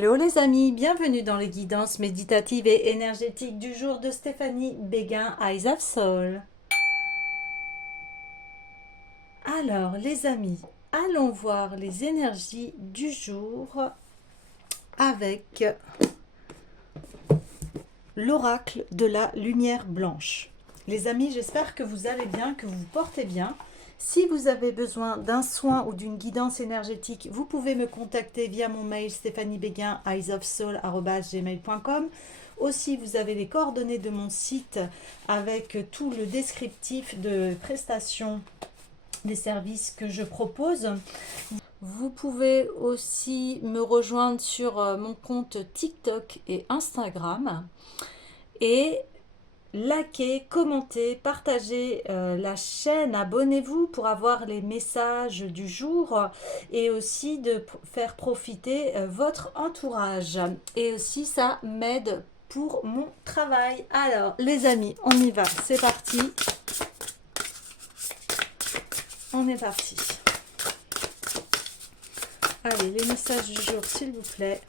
Hello les amis, bienvenue dans les guidances méditatives et énergétiques du jour de Stéphanie Béguin, Eyes of Soul. Alors les amis, allons voir les énergies du jour avec l'oracle de la lumière blanche. Les amis, j'espère que vous allez bien, que vous vous portez bien. Si vous avez besoin d'un soin ou d'une guidance énergétique, vous pouvez me contacter via mon mail stéphaniebeguin@eyesofsoul@gmail.com. Aussi, vous avez les coordonnées de mon site avec tout le descriptif de prestations des services que je propose. Vous pouvez aussi me rejoindre sur mon compte TikTok et Instagram. Et likez, commentez, partagez la chaîne, abonnez-vous pour avoir les messages du jour et aussi de faire profiter votre entourage. Et aussi, ça m'aide pour mon travail. Alors, les amis, on y va. C'est parti. On est parti. Allez, les messages du jour, s'il vous plaît.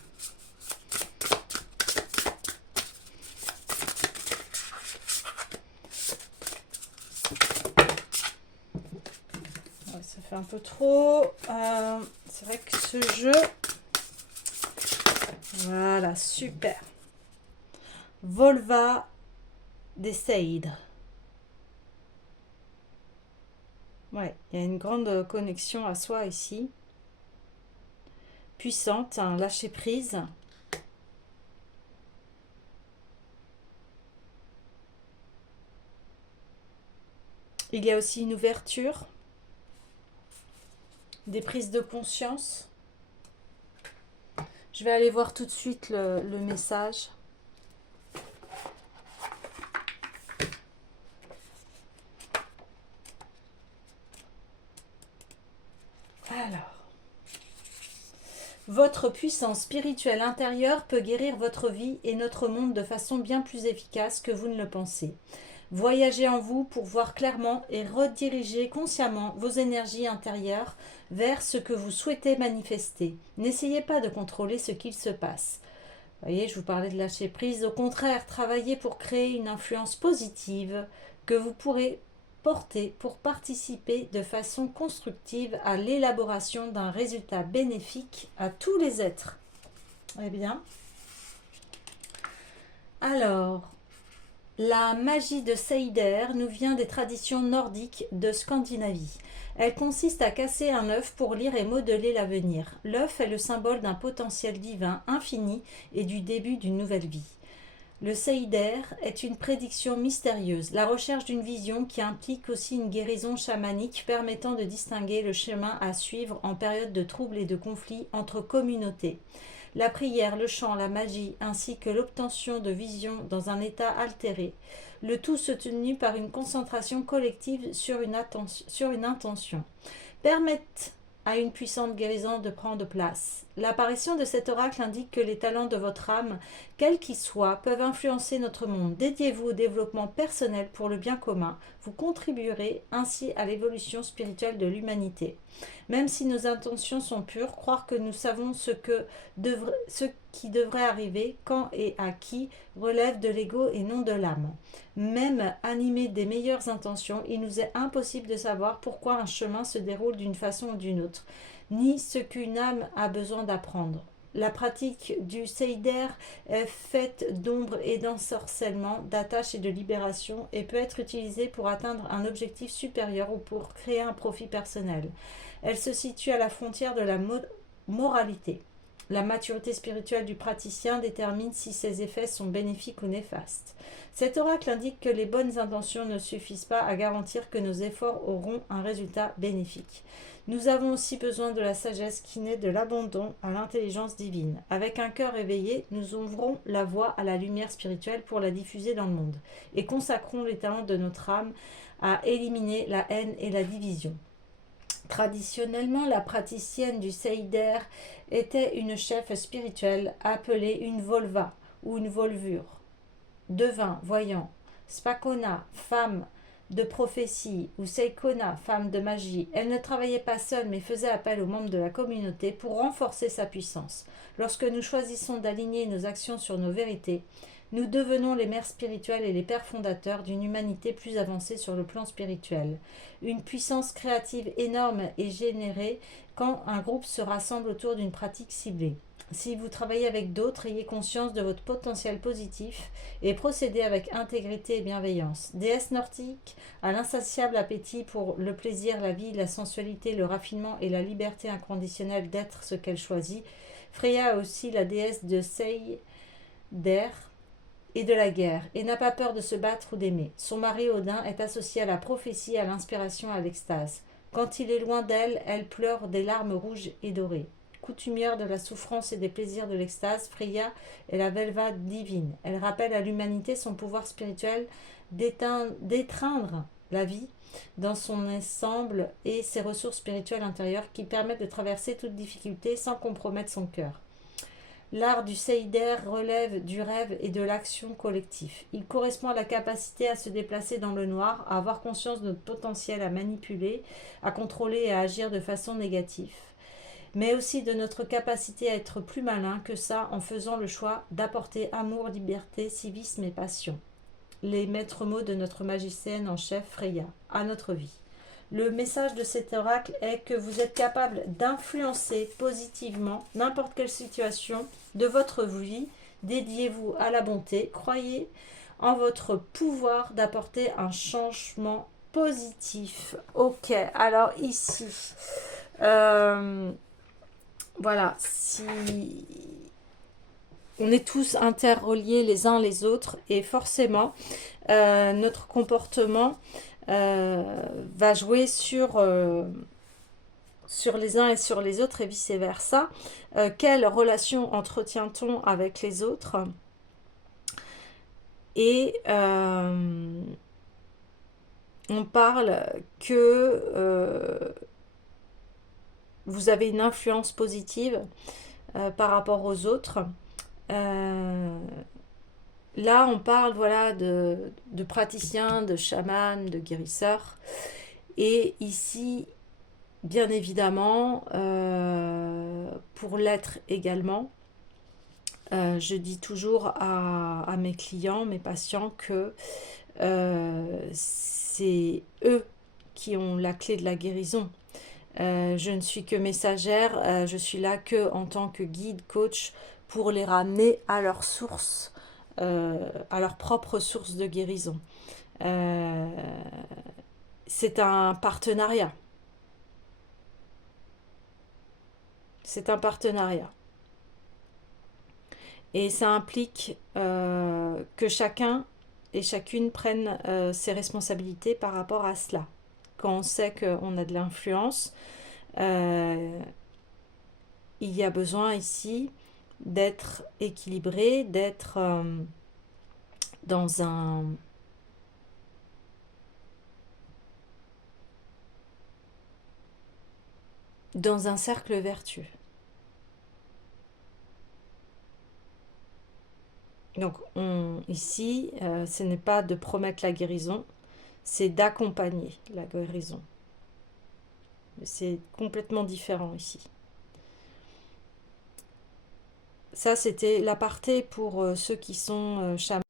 Ça fait un peu trop. C'est vrai que ce jeu... Voilà, super. Volva des Seydres. Ouais, il y a une grande connexion à soi ici. Puissante, un lâcher prise. Il y a aussi une ouverture, des prises de conscience. Je vais aller voir tout de suite le message. Alors, votre puissance spirituelle intérieure peut guérir votre vie et notre monde de façon bien plus efficace que vous ne le pensez. Voyagez en vous pour voir clairement et rediriger consciemment vos énergies intérieures vers ce que vous souhaitez manifester. N'essayez pas de contrôler ce qu'il se passe. Vous voyez, je vous parlais de lâcher prise. Au contraire, travaillez pour créer une influence positive que vous pourrez porter pour participer de façon constructive à l'élaboration d'un résultat bénéfique à tous les êtres. Eh bien, alors, la magie de Seider nous vient des traditions nordiques de Scandinavie. Elle consiste à casser un œuf pour lire et modeler l'avenir. L'œuf est le symbole d'un potentiel divin infini et du début d'une nouvelle vie. Le Seider est une prédiction mystérieuse, la recherche d'une vision qui implique aussi une guérison chamanique permettant de distinguer le chemin à suivre en période de troubles et de conflits entre communautés. La prière, le chant, la magie, ainsi que l'obtention de visions dans un état altéré, le tout soutenu par une concentration collective sur une intention, permettent à une puissante guérison de prendre place. L'apparition de cet oracle indique que les talents de votre âme, quels qu'ils soient, peuvent influencer notre monde. Dédiez-vous au développement personnel pour le bien commun. Vous contribuerez ainsi à l'évolution spirituelle de l'humanité. Même si nos intentions sont pures, croire que nous savons ce qui devrait arriver, quand et à qui, relève de l'ego et non de l'âme. Même animés des meilleures intentions, il nous est impossible de savoir pourquoi un chemin se déroule d'une façon ou d'une autre, ni ce qu'une âme a besoin d'apprendre. La pratique du Seider est faite d'ombre et d'ensorcellement, d'attache et de libération et peut être utilisée pour atteindre un objectif supérieur ou pour créer un profit personnel. Elle se situe à la frontière de la moralité. La maturité spirituelle du praticien détermine si ses effets sont bénéfiques ou néfastes. Cet oracle indique que les bonnes intentions ne suffisent pas à garantir que nos efforts auront un résultat bénéfique. Nous avons aussi besoin de la sagesse qui naît de l'abandon à l'intelligence divine. Avec un cœur éveillé, nous ouvrons la voie à la lumière spirituelle pour la diffuser dans le monde et consacrons les talents de notre âme à éliminer la haine et la division. Traditionnellement, la praticienne du Seider était une chef spirituelle appelée une volva ou une volvure. Devin, voyant, spakona, femme, de prophétie, ou Seikona, femme de magie, elle ne travaillait pas seule mais faisait appel aux membres de la communauté pour renforcer sa puissance. Lorsque nous choisissons d'aligner nos actions sur nos vérités, nous devenons les mères spirituelles et les pères fondateurs d'une humanité plus avancée sur le plan spirituel. Une puissance créative énorme est générée quand un groupe se rassemble autour d'une pratique ciblée. Si vous travaillez avec d'autres, ayez conscience de votre potentiel positif et procédez avec intégrité et bienveillance. Déesse nordique a l'insatiable appétit pour le plaisir, la vie, la sensualité, le raffinement et la liberté inconditionnelle d'être ce qu'elle choisit. Freya est aussi la déesse de Seider et de la guerre, et n'a pas peur de se battre ou d'aimer. Son mari Odin est associé à la prophétie, à l'inspiration, à l'extase. Quand il est loin d'elle, elle pleure des larmes rouges et dorées. Coutumière de la souffrance et des plaisirs de l'extase, Freya est la Velva divine. Elle rappelle à l'humanité son pouvoir spirituel d'étreindre la vie dans son ensemble et ses ressources spirituelles intérieures qui permettent de traverser toute difficulté sans compromettre son cœur. L'art du Seider relève du rêve et de l'action collective. Il correspond à la capacité à se déplacer dans le noir, à avoir conscience de notre potentiel à manipuler, à contrôler et à agir de façon négative, mais aussi de notre capacité à être plus malin que ça en faisant le choix d'apporter amour, liberté, civisme et passion. Les maîtres mots de notre magicienne en chef Freya à notre vie. Le message de cet oracle est que vous êtes capable d'influencer positivement n'importe quelle situation de votre vie. Dédiez-vous à la bonté. Croyez en votre pouvoir d'apporter un changement positif. Ok, alors ici, voilà, si on est tous interreliés les uns les autres et forcément notre comportement va jouer sur les uns et sur les autres et vice-versa. Quelle relation entretient-on avec les autres? Et on parle que vous avez une influence positive par rapport aux autres. Là, on parle voilà, de praticiens, de chamans, de guérisseurs. Et ici, bien évidemment, pour l'être également, je dis toujours à mes clients, mes patients, que c'est eux qui ont la clé de la guérison. Je ne suis que messagère, je suis là que en tant que guide, coach, pour les ramener à leur source, à leur propre source de guérison. C'est un partenariat. C'est un partenariat. Et ça implique que chacun et chacune prenne ses responsabilités par rapport à cela. Quand on sait qu'on a de l'influence, il y a besoin ici d'être équilibré, d'être dans un cercle vertueux. Donc ici, ce n'est pas de promettre la guérison, c'est d'accompagner la guérison. C'est complètement différent ici. Ça, c'était l'aparté pour ceux qui sont chamans.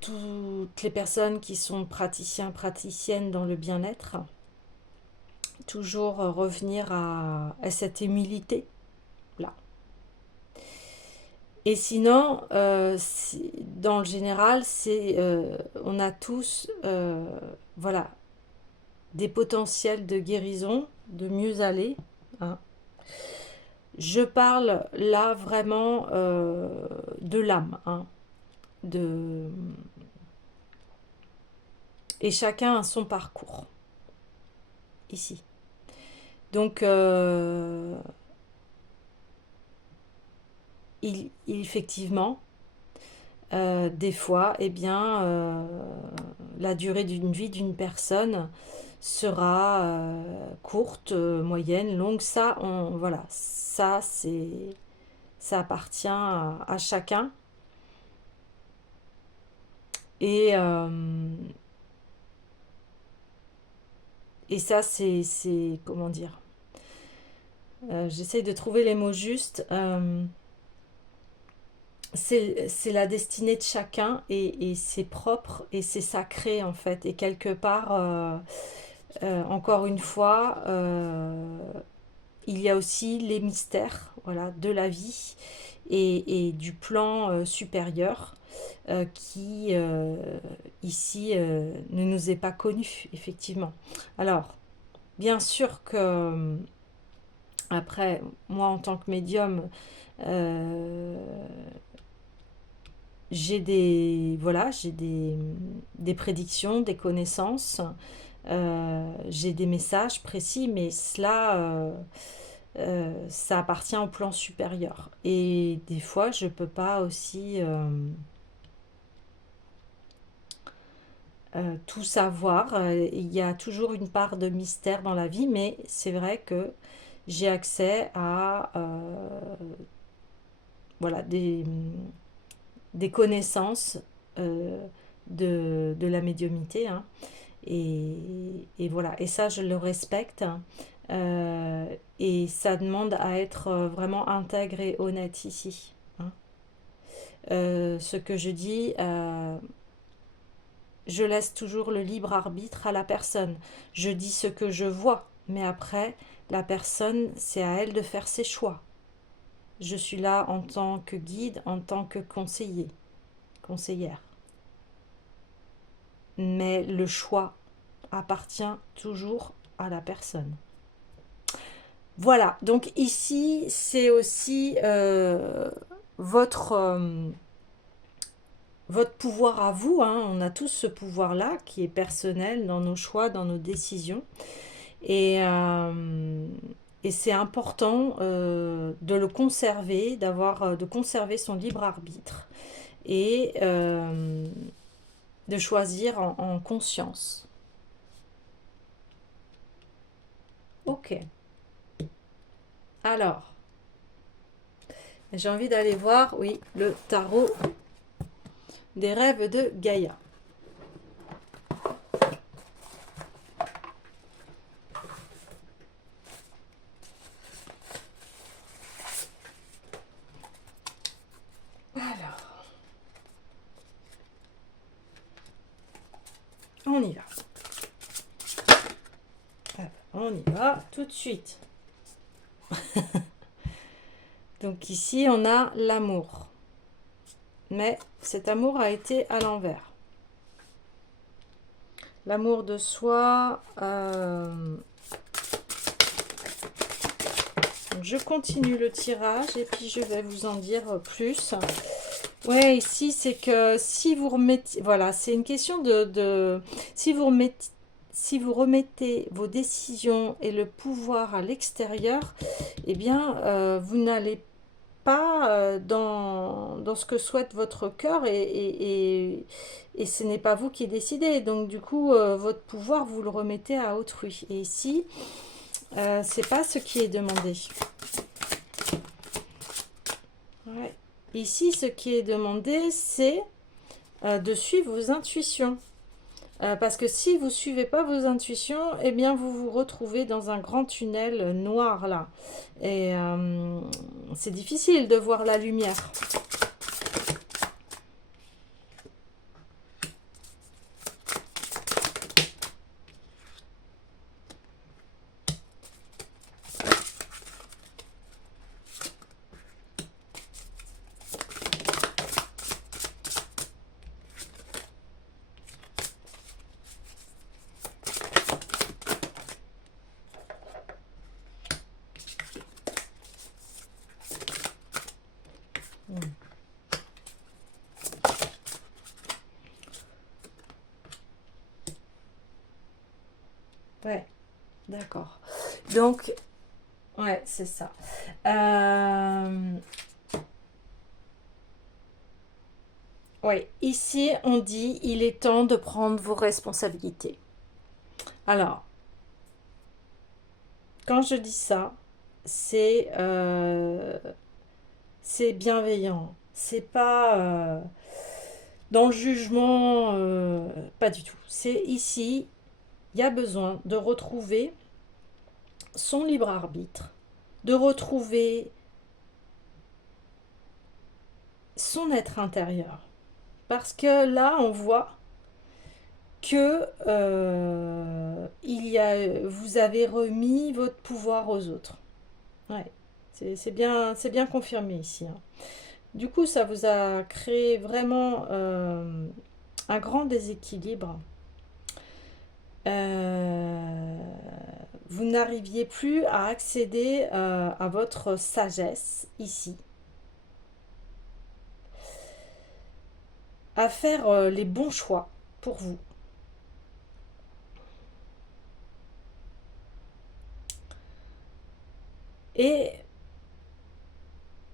Toutes les personnes qui sont praticiens, praticiennes dans le bien-être. Toujours revenir à cette humilité là. Et sinon, dans le général, on a tous voilà, des potentiels de guérison, de mieux aller. Hein. Je parle là vraiment de l'âme. Hein, et chacun a son parcours. Ici. Donc, effectivement, des fois, eh bien, la durée d'une vie d'une personne sera courte, moyenne, longue. Ça, voilà, ça appartient à chacun. Et et ça, comment dire, j'essaye de trouver les mots justes. C'est la destinée de chacun et c'est propre et c'est sacré en fait. Et quelque part, encore une fois, il y a aussi les mystères, voilà, de la vie et du plan supérieur qui ici ne nous est pas connu, effectivement. Alors, bien sûr que après, moi en tant que médium, euh, j'ai voilà, des prédictions, des connaissances, j'ai des messages précis, mais cela, ça appartient au plan supérieur. Et des fois, je peux pas aussi tout savoir. Il y a toujours une part de mystère dans la vie, mais c'est vrai que j'ai accès à voilà, des connaissances euh, de la médiumnité, hein. Et voilà, et ça, je le respecte. Euh, et ça demande à être vraiment intègre et honnête ici, hein. Ce que je dis, je laisse toujours le libre arbitre à la personne. Je dis ce que je vois, mais après, la personne, c'est à elle de faire ses choix. Je suis là en tant que guide, en tant que conseiller, conseillère. Mais le choix appartient toujours à la personne. Voilà, donc ici, c'est aussi votre, votre pouvoir à vous, hein. On a tous ce pouvoir-là qui est personnel dans nos choix, dans nos décisions. Et, euh, et c'est important de le conserver, de conserver son libre arbitre et de choisir en conscience. Ok. Alors, j'ai envie d'aller voir, oui, le tarot des rêves de Gaïa. Alors, on y va. Alors, on y va tout de suite. Donc ici, on a l'amour. Mais cet amour a été à l'envers. L'amour de soi. Je continue le tirage et puis je vais vous en dire plus. Ouais, ici, c'est que si vous remettez... Voilà, c'est une question si vous remettez vos décisions et le pouvoir à l'extérieur, eh bien, vous n'allez pas dans ce que souhaite votre cœur et ce n'est pas vous qui décidez. Donc, du coup, votre pouvoir, vous le remettez à autrui. Et ici, c'est pas ce qui est demandé. Ouais. Ici, ce qui est demandé, c'est de suivre vos intuitions. Parce que si vous ne suivez pas vos intuitions, eh bien, vous vous retrouvez dans un grand tunnel noir, là. Et c'est difficile de voir la lumière. Ouais, d'accord. Donc, ouais, c'est ça. Ouais, ici, on dit, il est temps de prendre vos responsabilités. Alors, quand je dis ça, c'est bienveillant. C'est pas dans le jugement, pas du tout. C'est ici, il y a besoin de retrouver son libre arbitre, de retrouver son être intérieur. Parce que là, on voit que vous avez remis votre pouvoir aux autres. Ouais, c'est bien confirmé ici, hein. Du coup, ça vous a créé vraiment un grand déséquilibre. Euh, vous n'arriviez plus à accéder à votre sagesse ici, à faire les bons choix pour vous. Et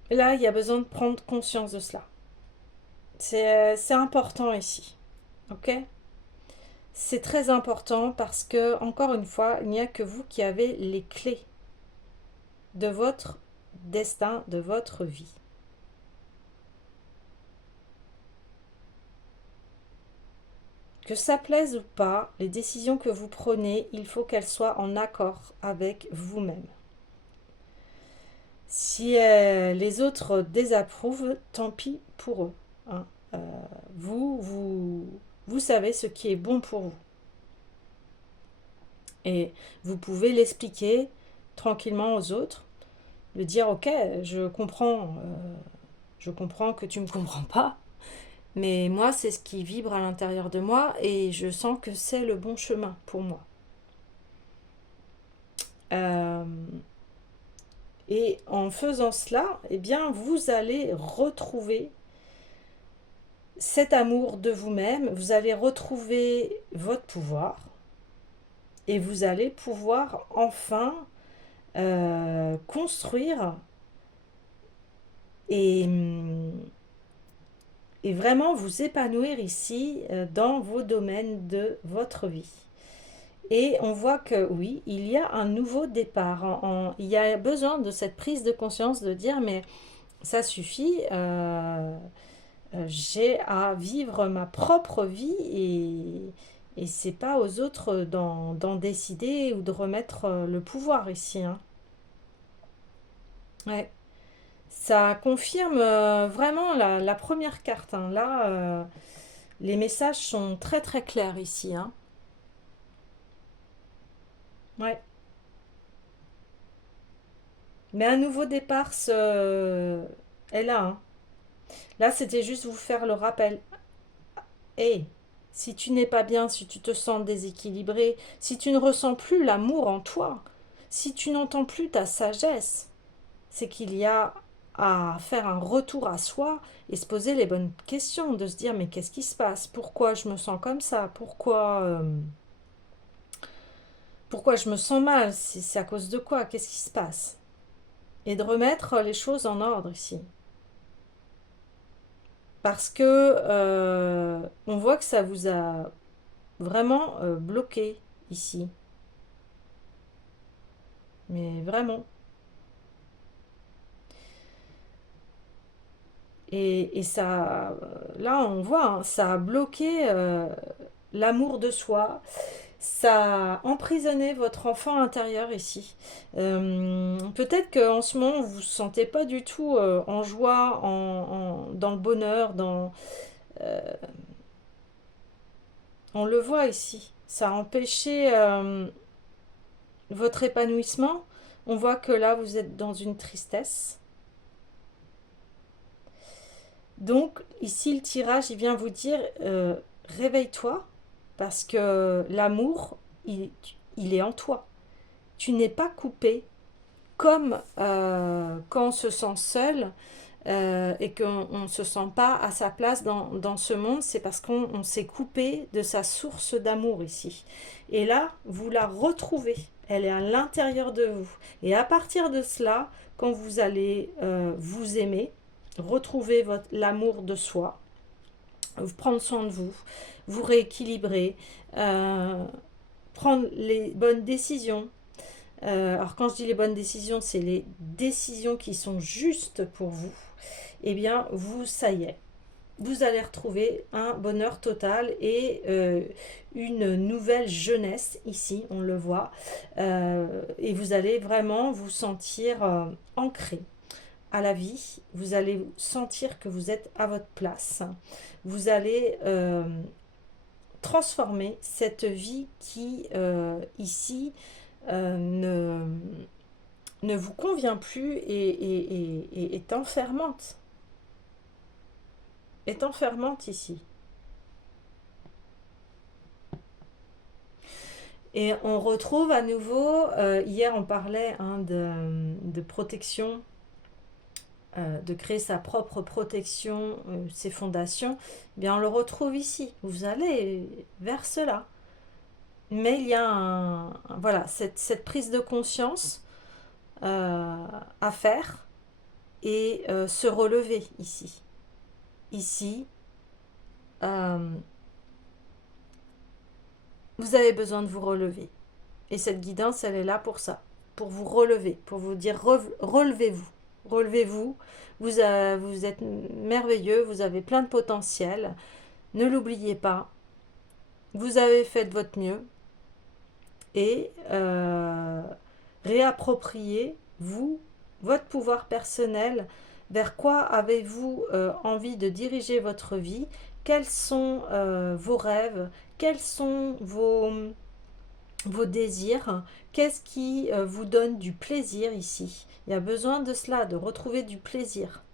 là, il y a besoin de prendre conscience de cela. C'est important ici. Ok? C'est très important parce que, encore une fois, il n'y a que vous qui avez les clés de votre destin, de votre vie. Que ça plaise ou pas, les décisions que vous prenez, il faut qu'elles soient en accord avec vous-même. Si les autres désapprouvent, tant pis pour eux, hein. Vous savez ce qui est bon pour vous. Et vous pouvez l'expliquer tranquillement aux autres, de dire ok, je comprends que tu ne me comprends pas, mais moi c'est ce qui vibre à l'intérieur de moi et je sens que c'est le bon chemin pour moi. Euh, et en faisant cela, eh bien vous allez retrouver cet amour de vous-même, vous allez retrouver votre pouvoir et vous allez pouvoir enfin construire et, et vraiment vous épanouir ici dans vos domaines de votre vie. Et on voit que oui, il y a un nouveau départ. Il y a besoin de cette prise de conscience de dire mais ça suffit, j'ai à vivre ma propre vie et c'est pas aux autres d'en décider ou de remettre le pouvoir ici, hein. Ouais. Ça confirme vraiment la première carte, hein. Là, les messages sont très très clairs ici, hein. Ouais. Mais un nouveau départ est là, hein. Là, c'était juste vous faire le rappel. Et si tu n'es pas bien, si tu te sens déséquilibré, si tu ne ressens plus l'amour en toi, si tu n'entends plus ta sagesse, c'est qu'il y a à faire un retour à soi et se poser les bonnes questions, de se dire mais qu'est-ce qui se passe? Pourquoi je me sens comme ça? Pourquoi je me sens mal? C'est à cause de quoi? Qu'est-ce qui se passe? Et de remettre les choses en ordre ici. Parce que on voit que ça vous a vraiment bloqué ici. Mais vraiment. Et ça, là on voit, hein, ça a bloqué l'amour de soi, ça a emprisonné votre enfant intérieur ici. Peut-être qu'en ce moment vous ne vous sentez pas du tout en joie, dans le bonheur, euh, on le voit ici. Ça a empêché votre épanouissement. On voit que là vous êtes dans une tristesse. Donc ici le tirage il vient vous dire réveille-toi parce que l'amour il est en toi. Tu n'es pas coupé comme quand on se sent seul et qu'on ne se sent pas à sa place dans ce monde, c'est parce qu'on s'est coupé de sa source d'amour ici. Et là, vous la retrouvez. Elle est à l'intérieur de vous. Et à partir de cela, quand vous allez vous aimer, retrouver l'amour de soi, prendre soin de vous, vous rééquilibrer, prendre les bonnes décisions. Alors quand je dis les bonnes décisions, c'est les décisions qui sont justes pour vous. Eh bien, vous, ça y est. vous allez retrouver un bonheur total et une nouvelle jeunesse ici, on le voit. Et vous allez vraiment vous sentir ancré à la vie. Vous allez sentir que vous êtes à votre place. Vous allez transformer cette vie qui, ici, ne vous convient plus et est enfermante. Est enfermante ici. Et on retrouve à nouveau, hier on parlait de protection, de créer sa propre protection, ses fondations. Eh bien on le retrouve ici. Vous allez vers cela. Mais il y a voilà, cette prise de conscience à faire et se relever ici. Ici, vous avez besoin de vous relever. Et cette guidance, elle est là pour ça, pour vous relever, pour vous dire relevez-vous. Relevez-vous, vous êtes merveilleux, vous avez plein de potentiel. Ne l'oubliez pas, vous avez fait de votre mieux et réappropriez-vous votre pouvoir personnel. Vers quoi avez-vous envie de diriger votre vie? Quels sont vos rêves? Quels sont vos désirs? Qu'est-ce qui vous donne du plaisir ici? Il y a besoin de cela, de retrouver du plaisir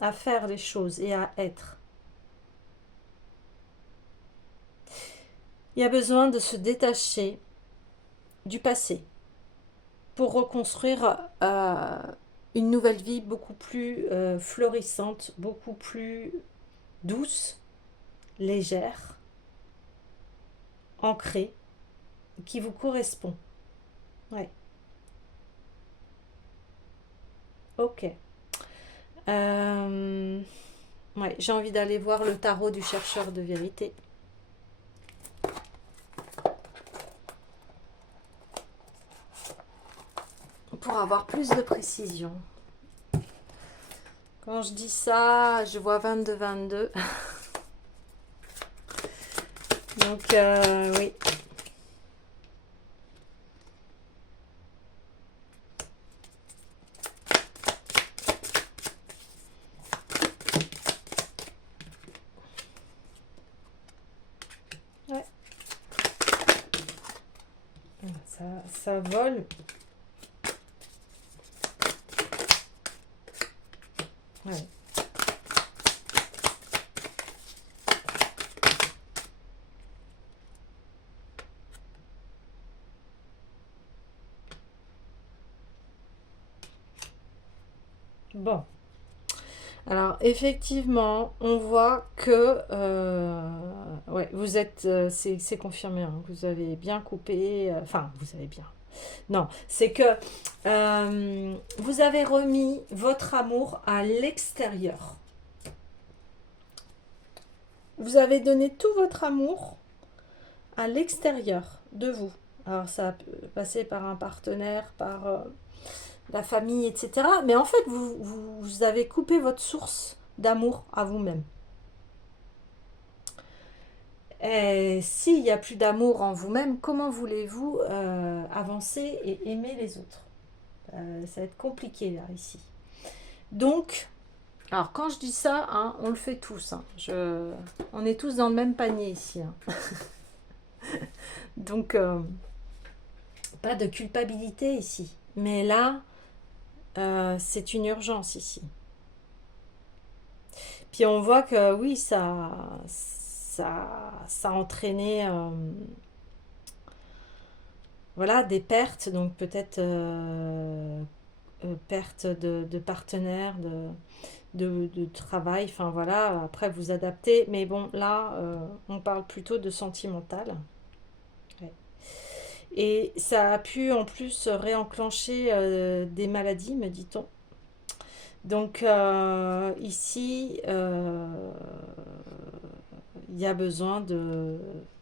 à faire les choses et à être. Il y a besoin de se détacher du passé pour reconstruire une nouvelle vie beaucoup plus florissante, beaucoup plus douce, légère, ancrée, qui vous correspond. Ouais. Ok. Ouais, j'ai envie d'aller voir le tarot du chercheur de vérité. Pour avoir plus de précision. Quand je dis ça, je vois 22-22. Donc, oui. Ouais. Ça vole. Ouais. Bon. Alors, effectivement, on voit que ouais, vous êtes, c'est confirmé, hein, vous avez bien coupé, enfin, vous avez bien. Non, c'est que vous avez remis votre amour à l'extérieur. Vous avez donné tout votre amour à l'extérieur de vous. Alors, ça peut passer par un partenaire, par la famille, etc. Mais en fait, vous avez coupé votre source d'amour à vous-même. Et s'il n'y a plus d'amour en vous-même, comment voulez-vous avancer et aimer les autres? Ça va être compliqué là, ici. Donc, alors quand je dis ça, hein, on le fait tous. Hein. On est tous dans le même panier ici. Hein. Donc, pas de culpabilité ici. Mais là, c'est une urgence ici. Puis on voit que oui, ça a entraîné voilà, des pertes, donc peut-être perte de partenaires, de travail, enfin voilà, après vous adaptez, mais bon là on parle plutôt de sentimental. Ouais. Et ça a pu en plus réenclencher des maladies, me dit-on. Donc ici, il y a besoin de,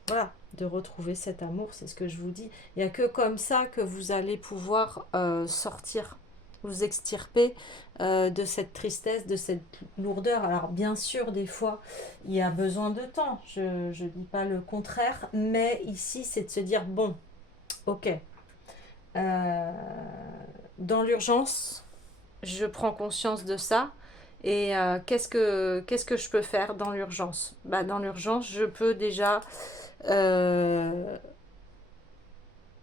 voilà, de retrouver cet amour, c'est ce que je vous dis. Il n'y a que comme ça que vous allez pouvoir sortir vous extirper de cette tristesse, de cette lourdeur. Alors bien sûr, des fois, il y a besoin de temps, je ne dis pas le contraire, mais ici, c'est de se dire, bon, ok, dans l'urgence, je prends conscience de ça, et qu'est-ce que je peux faire dans l'urgence? Bah, dans l'urgence, je peux déjà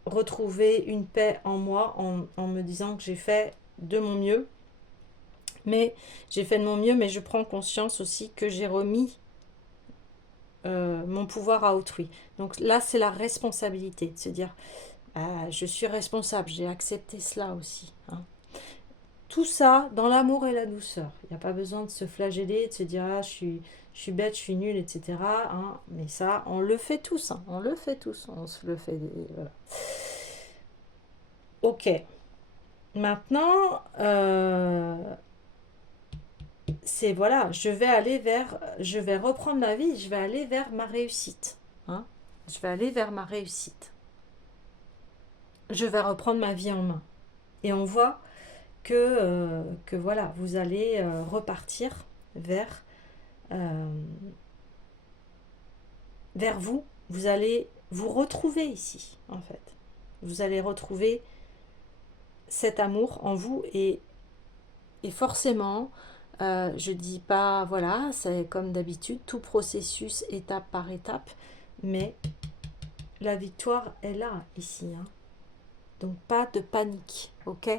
retrouver une paix en moi en me disant que j'ai fait de mon mieux. Mais j'ai fait de mon mieux, mais je prends conscience aussi que j'ai remis mon pouvoir à autrui. Donc là, c'est la responsabilité de se dire, je suis responsable, j'ai accepté cela aussi. Hein. Tout ça dans l'amour et la douceur. Il n'y a pas besoin de se flageller, de se dire, je suis bête, je suis nulle, etc. Hein. Mais ça, on le fait tous. Hein. On le fait tous. On se le fait. Voilà. Ok. Maintenant, c'est voilà, je vais reprendre ma vie, je vais aller vers ma réussite. Hein. Je vais aller vers ma réussite. Je vais reprendre ma vie en main. Et on voit que voilà, vous allez repartir vers, vers vous. Vous allez vous retrouver ici, en fait. Vous allez retrouver cet amour en vous et forcément, je dis pas, voilà, c'est comme d'habitude, tout processus étape par étape, mais la victoire est là, ici. Hein. Donc, pas de panique, ok?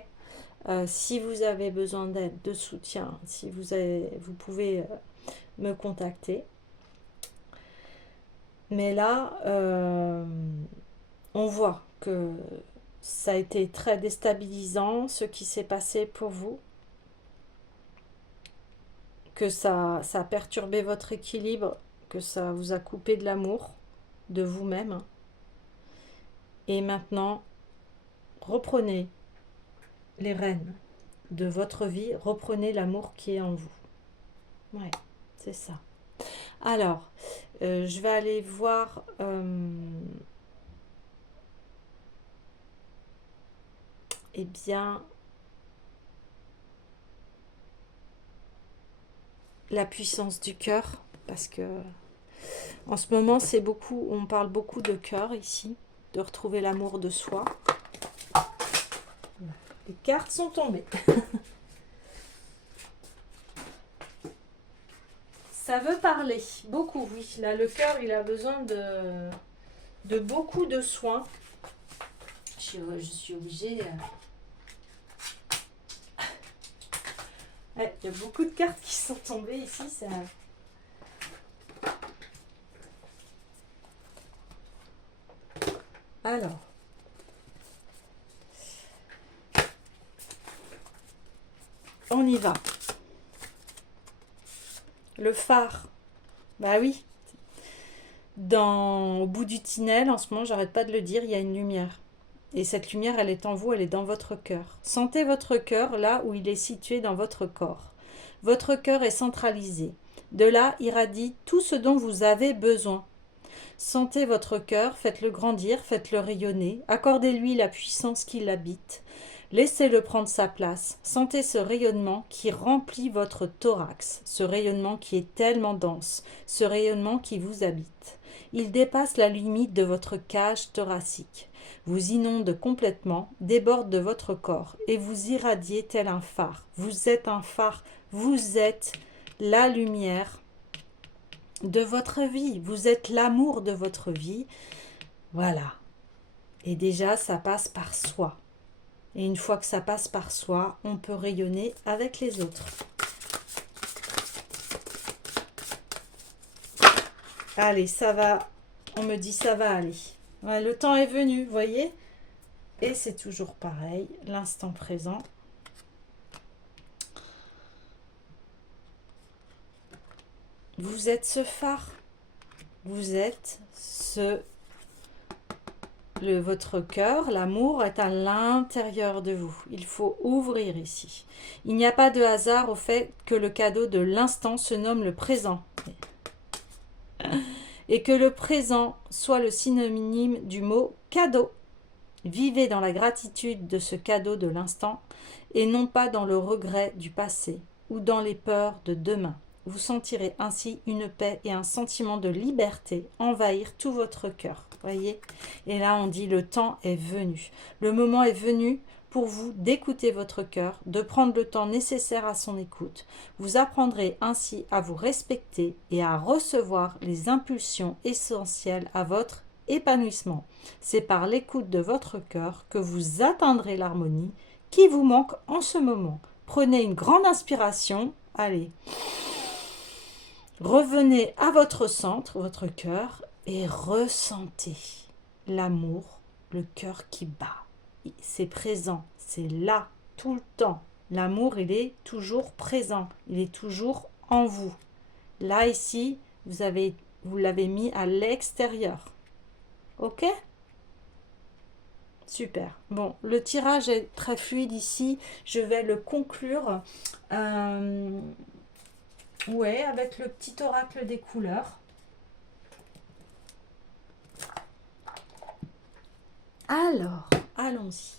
Si vous avez besoin d'aide, de soutien, si vous pouvez me contacter. Mais là, on voit que ça a été très déstabilisant, ce qui s'est passé pour vous. Que ça a perturbé votre équilibre, que ça vous a coupé de l'amour de vous-même. Et maintenant, reprenez les rênes de votre vie, reprenez l'amour qui est en vous. Ouais, c'est ça. Alors, je vais aller voir... eh bien... la puissance du cœur, parce que en ce moment c'est beaucoup, on parle beaucoup de cœur ici, de retrouver l'amour de soi. Les cartes sont tombées. Ça veut parler beaucoup, oui. Là, le cœur, il a besoin de beaucoup de soins. Je suis obligée. Il y a beaucoup de cartes qui sont tombées ici. Ça... Alors. On y va. Le phare. Bah oui. Au bout du tunnel, en ce moment, j'arrête pas de le dire, il y a une lumière. Et cette lumière, elle est en vous, elle est dans votre cœur. Sentez votre cœur là où il est situé dans votre corps. Votre cœur est centralisé. De là irradie tout ce dont vous avez besoin. Sentez votre cœur, faites-le grandir, faites-le rayonner, accordez-lui la puissance qui l'habite. Laissez-le prendre sa place. Sentez ce rayonnement qui remplit votre thorax, ce rayonnement qui est tellement dense, ce rayonnement qui vous habite. Il dépasse la limite de votre cage thoracique, vous inonde complètement, déborde de votre corps et vous irradiez tel un phare. Vous êtes un phare, vous êtes la lumière de votre vie, vous êtes l'amour de votre vie. Voilà. Et déjà, ça passe par soi. Et une fois que ça passe par soi, on peut rayonner avec les autres. Allez, ça va. On me dit ça va aller. Ouais, le temps est venu, vous voyez? Et c'est toujours pareil, l'instant présent. Vous êtes ce phare. Vous êtes votre cœur, l'amour est à l'intérieur de vous. Il faut ouvrir ici. Il n'y a pas de hasard au fait que le cadeau de l'instant se nomme le présent. Et que le présent soit le synonyme du mot cadeau. Vivez dans la gratitude de ce cadeau de l'instant et non pas dans le regret du passé ou dans les peurs de demain. Vous sentirez ainsi une paix et un sentiment de liberté envahir tout votre cœur. Voyez? Et là, on dit le temps est venu. Le moment est venu pour vous d'écouter votre cœur, de prendre le temps nécessaire à son écoute. Vous apprendrez ainsi à vous respecter et à recevoir les impulsions essentielles à votre épanouissement. C'est par l'écoute de votre cœur que vous atteindrez l'harmonie qui vous manque en ce moment. Prenez une grande inspiration. Allez. Revenez à votre centre, votre cœur, et ressentez l'amour, le cœur qui bat. C'est présent, c'est là, tout le temps. L'amour, il est toujours présent, il est toujours en vous. Là, ici, vous l'avez mis à l'extérieur. Ok? Super. Bon, le tirage est très fluide ici. Je vais le conclure. Ouais, avec le petit oracle des couleurs. Alors, allons-y.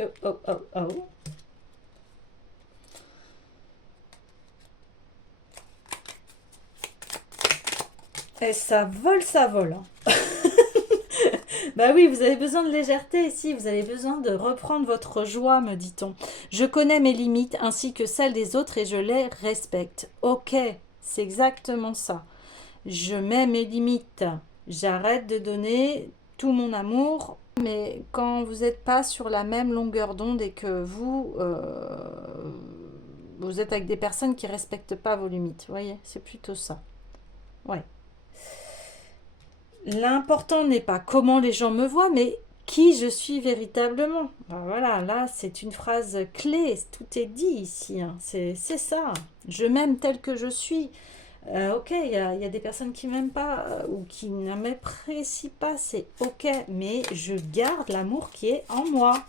Oh, oh, oh, oh. Et ça vole, hein. Bah oui, vous avez besoin de légèreté ici, vous avez besoin de reprendre votre joie, me dit-on. Je connais mes limites ainsi que celles des autres et je les respecte. Ok, c'est exactement ça. Je mets mes limites. J'arrête de donner tout mon amour, mais quand vous n'êtes pas sur la même longueur d'onde et que vous êtes avec des personnes qui ne respectent pas vos limites, vous voyez, c'est plutôt ça. Ouais. L'important n'est pas comment les gens me voient, mais qui je suis véritablement. Ben voilà, là, c'est une phrase clé. Tout est dit ici, hein. C'est ça. Je m'aime tel que je suis. Ok, il y a des personnes qui m'aiment pas ou qui ne m'apprécient pas. C'est ok, mais je garde l'amour qui est en moi.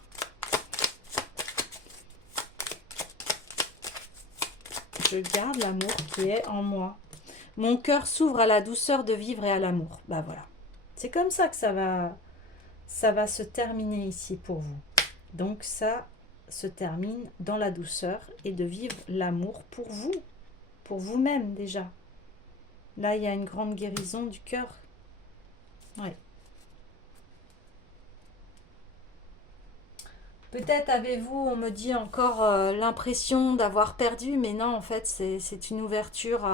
Je garde l'amour qui est en moi. Mon cœur s'ouvre à la douceur de vivre et à l'amour. Bah voilà. C'est comme ça que ça va se terminer ici pour vous. Donc ça se termine dans la douceur et de vivre l'amour pour vous-même déjà. Là, il y a une grande guérison du cœur. Ouais. Peut-être avez-vous, on me dit encore, l'impression d'avoir perdu, mais non, en fait, c'est une ouverture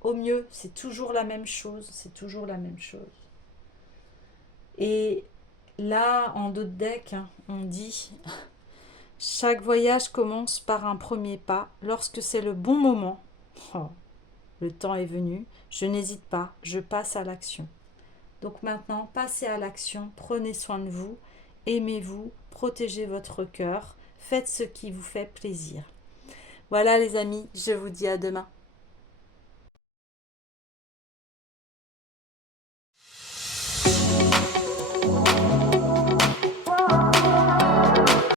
au mieux. C'est toujours la même chose, c'est toujours la même chose. Et là, en dos de deck, hein, on dit « Chaque voyage commence par un premier pas. Lorsque c'est le bon moment, oh, le temps est venu, je n'hésite pas, je passe à l'action. » Donc maintenant, passez à l'action, prenez soin de vous, aimez-vous, protégez votre cœur, faites ce qui vous fait plaisir. Voilà les amis, je vous dis à demain.